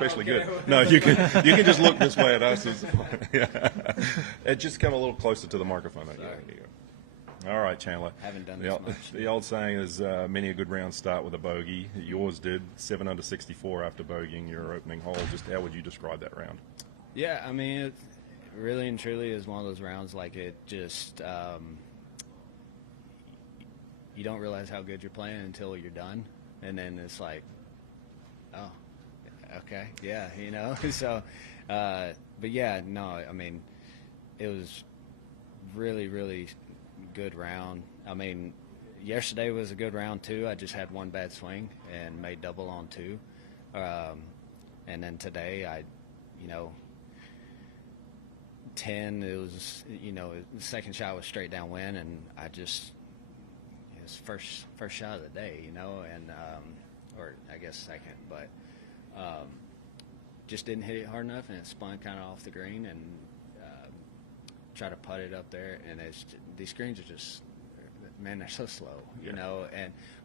Especially good. No, you can just look this way at us. Yeah. Just come a little closer to the microphone. There you go. All right, Chandler. Haven't done this much. The old saying is many a good round start with a bogey. Yours did 7 under 64 after bogeying your opening hole. Just how would you describe that round? Yeah, I mean, it really and truly is one of those rounds like it just you don't realize how good you're playing until you're done, and then it's like, oh. Okay, yeah, so, but yeah, no, I mean, it was really, really good round. I mean, yesterday was a good round too. I just had one bad swing and made double on 2. And then today 10, it was, the second shot was straight downwind, and it was first shot of the day, and, or I guess second, but, just didn't hit it hard enough, and it spun kind of off the green, and try to putt it up there, and these greens are just, man, they're so slow,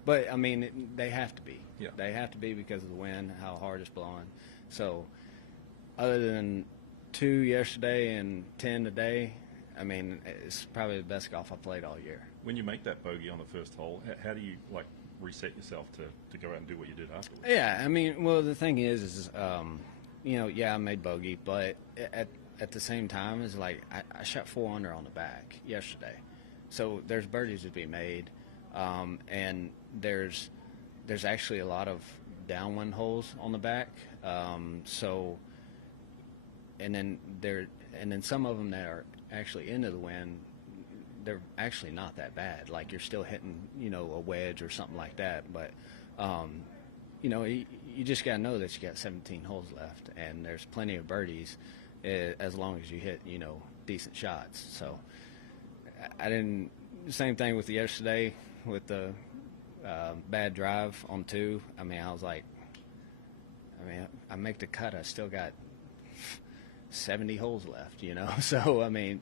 but I mean they have to be. Yeah. They have to be because of the wind, how hard it's blowing. So other than 2 yesterday and 10 today, I mean it's probably the best golf I played all year. When you make that bogey on the first hole, how do you reset yourself to go out and do what you did afterwards? Yeah, I mean, well, the thing is I made bogey, but at the same time, is like I shot 4 under on the back yesterday, so there's birdies to be made, and there's actually a lot of downwind holes on the back, so and then some of them that are actually into the wind, they're actually not that bad. Like you're still hitting, a wedge or something like that. But, you just got to know that you got 17 holes left, and there's plenty of birdies as long as you hit, decent shots. So same thing with yesterday with the bad drive on 2. I mean, I make the cut. I still got 70 holes left, So, I mean,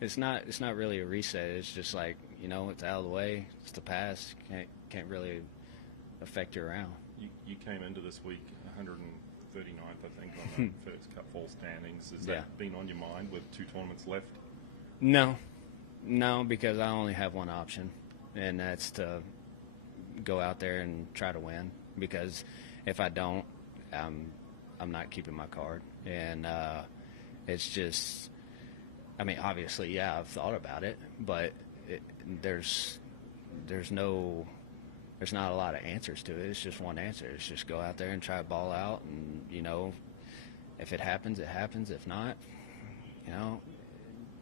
it's not really a reset. It's just like, it's out of the way. It's the past. Can't really affect you around. You came into this week 139th, I think, on the FedExCup Fall standings. Has that been on your mind with 2 tournaments left? No, because I only have one option, and that's to go out there and try to win. Because if I don't, I'm not keeping my card, and it's just. I mean, obviously, yeah, I've thought about it, but there's not a lot of answers to it. It's just one answer. It's just go out there and try to ball out, and if it happens, it happens. If not,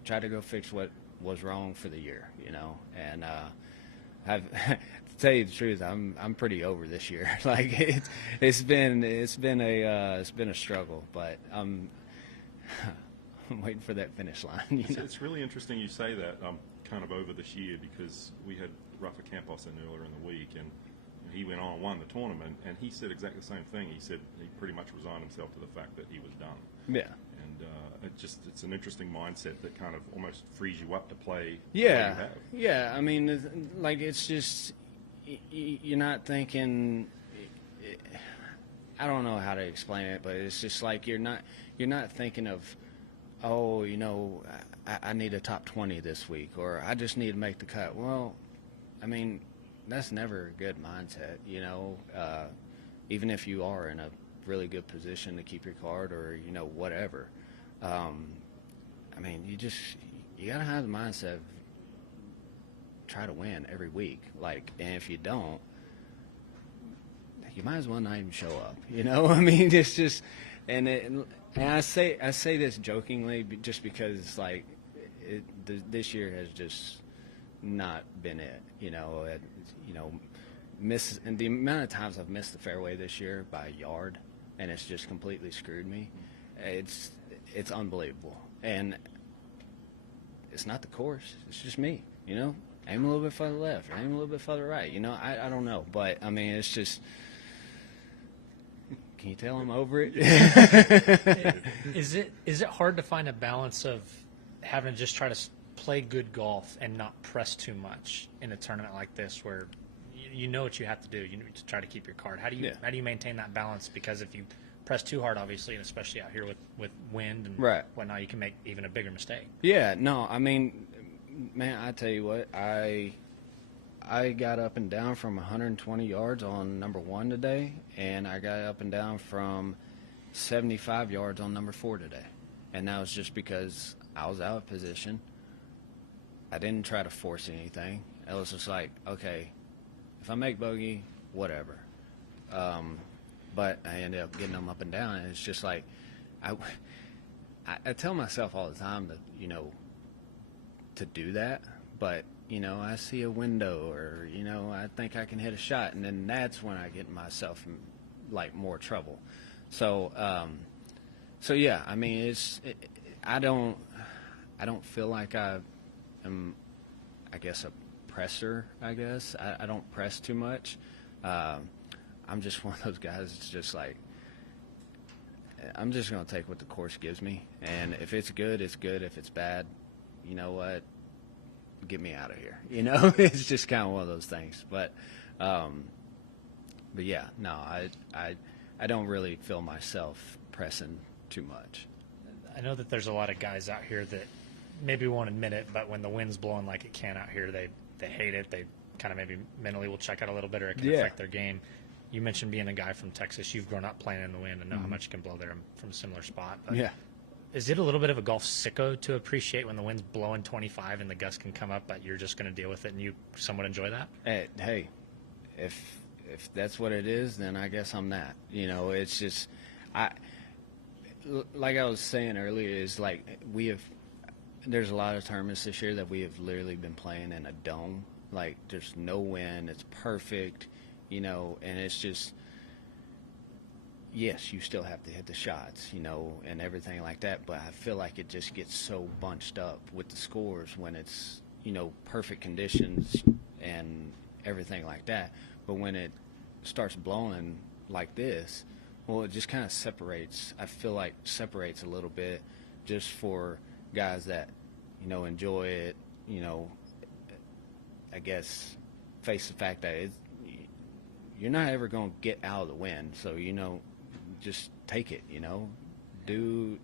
try to go fix what was wrong for the year, And to tell you the truth, I'm pretty over this year. Like it's been a struggle, but I'm waiting for that finish line. It's really interesting you say that. I'm kind of over this year because we had Rafa Campos in earlier in the week, and he went on and won the tournament, and he said exactly the same thing. He said he pretty much resigned himself to the fact that he was done. Yeah. And it's an interesting mindset that kind of almost frees you up to play. Yeah. Yeah. I mean, like it's just you're not thinking. I don't know how to explain it, but it's just like you're not thinking of, oh, I need a top 20 this week, or I just need to make the cut. Well, I mean, that's never a good mindset, even if you are in a really good position to keep your card or, whatever. I mean, you got to have the mindset of try to win every week. And if you don't, you might as well not even show up, I mean, it's just, and I say this jokingly just because it's like this year has just not been it, and the amount of times I've missed the fairway this year by a yard, and it's just completely screwed me. It's unbelievable, and it's not the course. It's just me, Aim a little bit further left, or aim a little bit further right. I don't know, but I mean, it's just. Can you tell I'm over it? Is it hard to find a balance of having to just try to play good golf and not press too much in a tournament like this, where you know what you have to do? You need to try to keep your card. How do you maintain that balance? Because if you press too hard, obviously, and especially out here with wind and Right. whatnot, you can make even a bigger mistake. Yeah, no, I mean, man, I tell you what, I got up and down from 120 yards on number 1 today, and I got up and down from 75 yards on number 4 today. And that was just because I was out of position. I didn't try to force anything. It was just like, okay, if I make bogey, whatever. But I ended up getting them up and down, and it's just like, I tell myself all the time that, to do that, but, I see a window or, I think I can hit a shot, and then that's when I get myself in, like, more trouble. So, yeah, I mean, I don't feel like I am, I guess, a presser, I guess. I don't press too much. I'm just one of those guys that's just like, I'm just going to take what the course gives me. And if it's good, it's good. If it's bad, you know what? Get me out of here. It's just kind of one of those things. But yeah, no, I don't really feel myself pressing too much. I know that there's a lot of guys out here that maybe won't admit it, but when the wind's blowing like it can out here, they hate it. They kind of maybe mentally will check out a little bit, or it can affect their game. You mentioned being a guy from Texas. You've grown up playing in the wind and know how much you can blow there from a similar spot. But Yeah. is it a little bit of a golf sicko to appreciate when the wind's blowing 25 and the gust can come up, but you're just going to deal with it and you somewhat enjoy that? Hey, if that's what it is, then I guess I'm that. It's just, like I was saying earlier, is like there's a lot of tournaments this year that we have literally been playing in a dome. Like, there's no wind, it's perfect, and it's just, yes, you still have to hit the shots, and everything like that, but I feel like it just gets so bunched up with the scores when it's, perfect conditions and everything like that. But when it starts blowing like this, well, it just kind of separates. I feel like separates a little bit just for guys that, enjoy it, I guess face the fact that you're not ever going to get out of the wind. So, just take it, do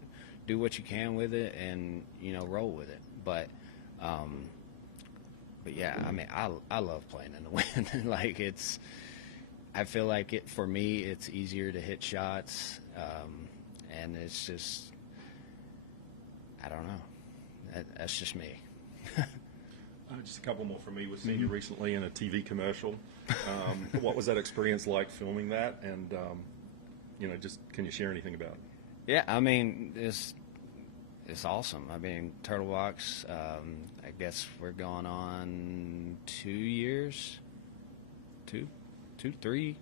what you can with it and, roll with it. But yeah, I mean, I love playing in the wind. Like, I feel like for me, it's easier to hit shots. And it's just, I don't know. That's just me. Just a couple more from me. We've seen you recently in a TV commercial. What was that experience like filming that? And, just can you share anything about it? Yeah, I mean, it's awesome. I mean, Turtle Box, I guess we're going on 2 years, 3,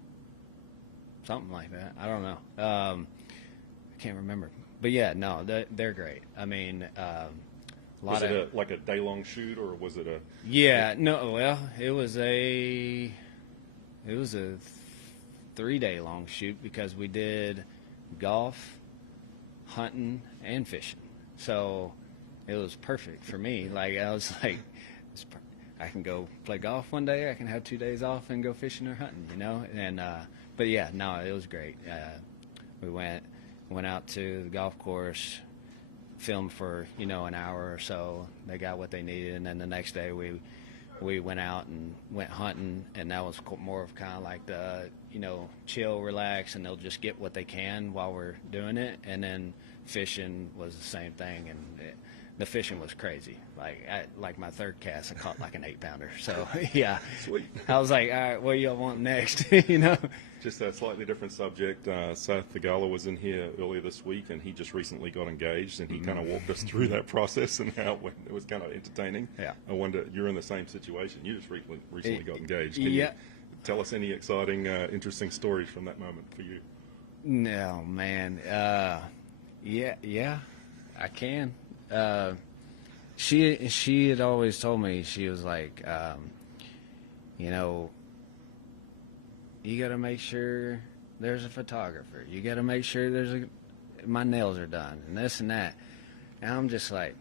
something like that. I don't know. I can't remember. But, yeah, no, they're great. I mean, was it like a day-long shoot, or was it a... Yeah, no, well, it was a 3-day-long shoot because we did golf, hunting, and fishing. So it was perfect for me. Like, I was like, I can go play golf one day, I can have 2 days off and go fishing or hunting, And but yeah, no, it was great. We went out to the golf course, filmed for an hour or so. They got what they needed, and then the next day we went out and went hunting, and that was more of kind of like the chill, relax, and they'll just get what they can while we're doing it. And then fishing was the same thing, and the fishing was crazy. Like my third cast, I caught like an 8-pounder. So yeah, Sweet. I was like, all right, what do y'all want next? Just a slightly different subject. Seth Thagala was in here earlier this week, and he just recently got engaged, and he kind of walked us through that process and how it went. It was kind of entertaining. Yeah. I wonder, you're in the same situation. You just recently got engaged. Can you tell us any exciting, interesting stories from that moment for you? No, man. Yeah, I can. She had always told me, she was like, you got to make sure there's a photographer. You got to make sure my nails are done and this and that. And I'm just like,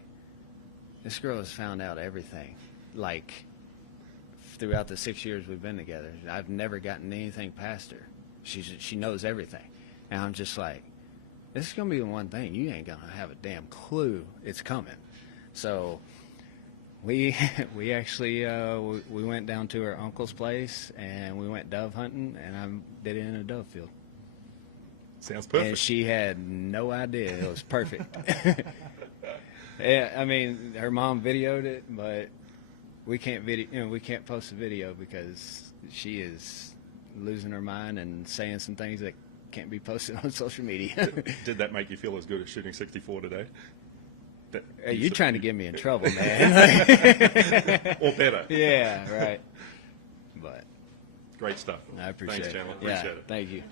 this girl has found out everything. Like, throughout the 6 years we've been together, I've never gotten anything past her. She knows everything. And I'm just like, this is going to be the one thing you ain't going to have a damn clue it's coming. So we actually we went down to her uncle's place and we went dove hunting, and I did it in a dove field. Sounds perfect. And she had no idea. It was perfect. Yeah, I mean, her mom videoed it, but we can't we can't post the video because she is losing her mind and saying some things that can't be posted on social media. Did that make you feel as good as shooting 64 today? Hey, you're trying to get me in trouble, man. Or better. Yeah, right. But great stuff. I appreciate Thanks, Chandler. it. Appreciate it. Thank you.